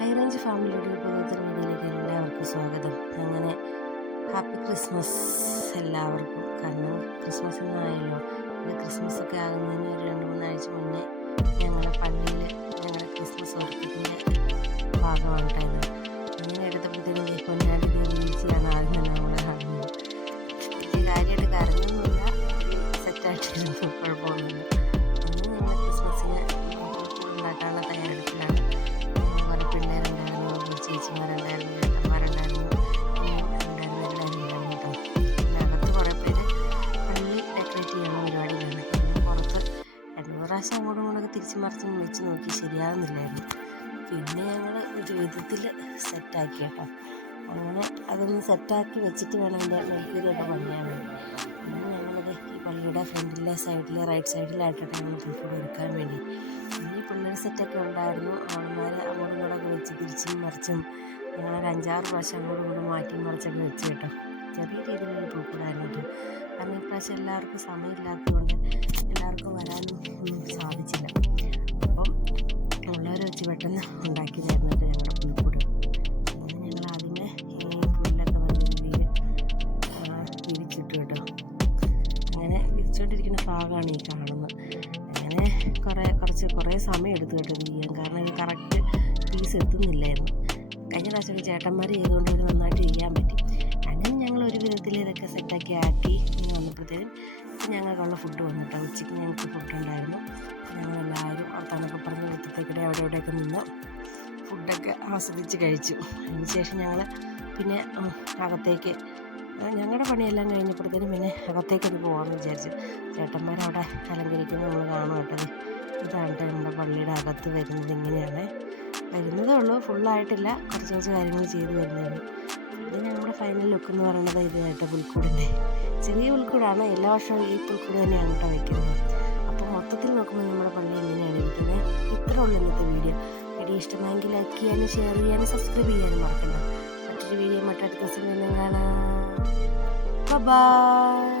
High range ഫാമിലിയുടെ ഉപയോഗത്തിനിടയിലേക്ക് എല്ലാവർക്കും സ്വാഗതം. അങ്ങനെ ഹാപ്പി ക്രിസ്മസ് എല്ലാവർക്കും. കാരണം ക്രിസ്മസ് എന്നായല്ലോ ഇത് ക്രിസ്മസ് ഒക്കെ ആകുന്നതിന് ഒരു രണ്ട് മൂന്നാഴ്ച മുന്നേ ഞങ്ങളുടെ പള്ളിയിൽ ഞങ്ങളുടെ ക്രിസ്മസ് കേട്ടോ ഇത്. അങ്ങനെ എടുത്തപ്പോഴത്തേക്കും ഈ പൊന്നാടി ദേവീച്ചിയാണ് ആദ്യം നമ്മൾ കാണുന്നത്. വലിയ കാര്യമായിട്ട് കരഞ്ഞൊന്നുമില്ല. സെറ്റായിട്ടിരുന്നു പ്രാവശ്യം അങ്ങോട്ടും ഇങ്ങോട്ടൊക്കെ തിരിച്ചു മറിച്ച് വെച്ച് നോക്കി ശരിയാകുന്നില്ലായിരുന്നു പിന്നെ ഞങ്ങൾ ജീവിതത്തിൽ സെറ്റാക്കി കേട്ടോ. അങ്ങനെ അതൊന്ന് സെറ്റാക്കി വെച്ചിട്ട് വേണം എന്റെ മെഴുകുതിരിയൊക്കെ പണിയാൻ വേണ്ടി. പിന്നെ ഞങ്ങളത് ഈ പള്ളിയുടെ ഫ്രണ്ടിലെ സൈഡിൽ റൈറ്റ് സൈഡിലായിട്ടാണ് ഞങ്ങൾ പുൽക്കൂട് ഒരുക്കാൻ വേണ്ടി. പിന്നെ ഈ പിള്ളേർ സെറ്റൊക്കെ ഉണ്ടായിരുന്നു. അവന്മാർ അങ്ങോട്ടും ഇങ്ങോട്ടൊക്കെ വെച്ച് തിരിച്ചും മറിച്ചും ഞങ്ങളൊരു അഞ്ചാറ് പ്രാവശ്യം അങ്ങോട്ടും ഇങ്ങോട്ടും മാറ്റി മറിച്ചൊക്കെ വെച്ച് കേട്ടോ. ചെറിയ രീതിയിലൊരു പൂക്കളായിരുന്നു കാരണം ഇപ്രാവശ്യം എല്ലാവർക്കും സമയമില്ലാത്തതുകൊണ്ട് എല്ലാവർക്കും വരാനും വെച്ച് പെട്ടെന്ന് ഉണ്ടാക്കി തരുന്നത് ഞങ്ങളുടെ പുൽക്കൂട് അങ്ങനെ ഞങ്ങൾ ഈ പുല്ലൊക്കെ നല്ല രീതിയിൽ വിരിച്ചിട്ടു കേട്ടോ. അങ്ങനെ വിരിച്ചുകൊണ്ടിരിക്കുന്ന ഭാഗമാണ് ഈ കാണുന്നത്. അങ്ങനെ കുറേ കുറച്ച് കുറേ സമയം എടുത്തു കേട്ടോ ചെയ്യാൻ. കാരണം ഇത് കറക്റ്റ് പീസ് എത്തുന്നില്ലായിരുന്നു. കഴിഞ്ഞ പ്രാവശ്യം ചേട്ടന്മാർ ചെയ്തുകൊണ്ട് നന്നായിട്ട് ചെയ്യാൻ പറ്റി. അങ്ങനെ ഞങ്ങൾ ഒരു വിധത്തിൽ ഇതൊക്കെ സെറ്റാക്കി ആക്കി ഇങ്ങനെ വന്നപ്പോഴത്തേനും ഞങ്ങൾക്കുള്ള ഫുഡ് വന്നിട്ടോ ഉച്ചയ്ക്ക് ഞങ്ങൾക്ക് ഫുഡ് ഉണ്ടായിരുന്നു. ഞങ്ങളെല്ലാവരും വർത്താനൊക്കെ പറഞ്ഞ് വൃത്തത്തേക്കിടെ അവിടെ ഇവിടെയൊക്കെ നിന്ന് ഫുഡൊക്കെ ആസ്വദിച്ച് കഴിച്ചു. അതിനുശേഷം ഞങ്ങൾ പിന്നെ അകത്തേക്ക് ഞങ്ങളുടെ പണിയെല്ലാം കഴിഞ്ഞപ്പോഴത്തേനും പിന്നെ അകത്തേക്കൊന്ന് പോകാമെന്ന് വിചാരിച്ചു. ചേട്ടന്മാരവിടെ അലങ്കരിക്കുന്നത് നമ്മൾ കാണും കേട്ടത്. ഇതാണ് നമ്മുടെ പള്ളിയുടെ അകത്ത് വരുന്നത് ഇങ്ങനെയാണ്. വരുന്നതേ ഉള്ളൂ ഫുള്ളായിട്ടില്ല കുറച്ച് കുറച്ച് കാര്യങ്ങൾ ചെയ്തു വരുന്നതാണ് ഇത് നമ്മുടെ ഫൈനൽ ലുക്ക് എന്ന് പറയുന്നത് ഇത് കേട്ടോ പുൽക്കൂടിന്റെ. ചെറിയ പുൽക്കൂടാണ് എല്ലാ വർഷവും ഈ പുൽക്കൂട് തന്നെയാണ് കേട്ടോ വയ്ക്കുന്നത് അപ്പോൾ മൊത്തത്തിൽ നോക്കുമ്പോൾ നമ്മുടെ പള്ളി എങ്ങനെയാണ് ഇരിക്കുന്നത്? ഇത്ര ഉള്ളൂ ഇന്നത്തെ വീഡിയോ വീഡിയോ ഇഷ്ടമായെങ്കിൽ ലൈക്ക് ചെയ്യാനും ഷെയർ ചെയ്യാനും സബ്സ്ക്രൈബ് ചെയ്യാനും മറക്കണ്ട. മറ്റൊരു വീഡിയോ മറ്റടുത്ത ദിവസം കാണാം. ബൈ